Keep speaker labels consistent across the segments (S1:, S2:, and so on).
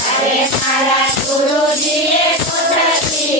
S1: મારા ગુરુજીએ પોતાની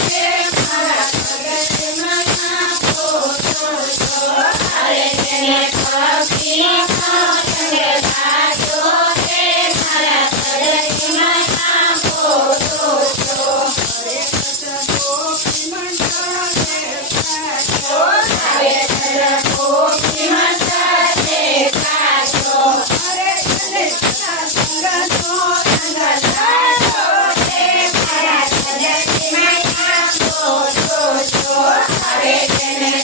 S1: yeah.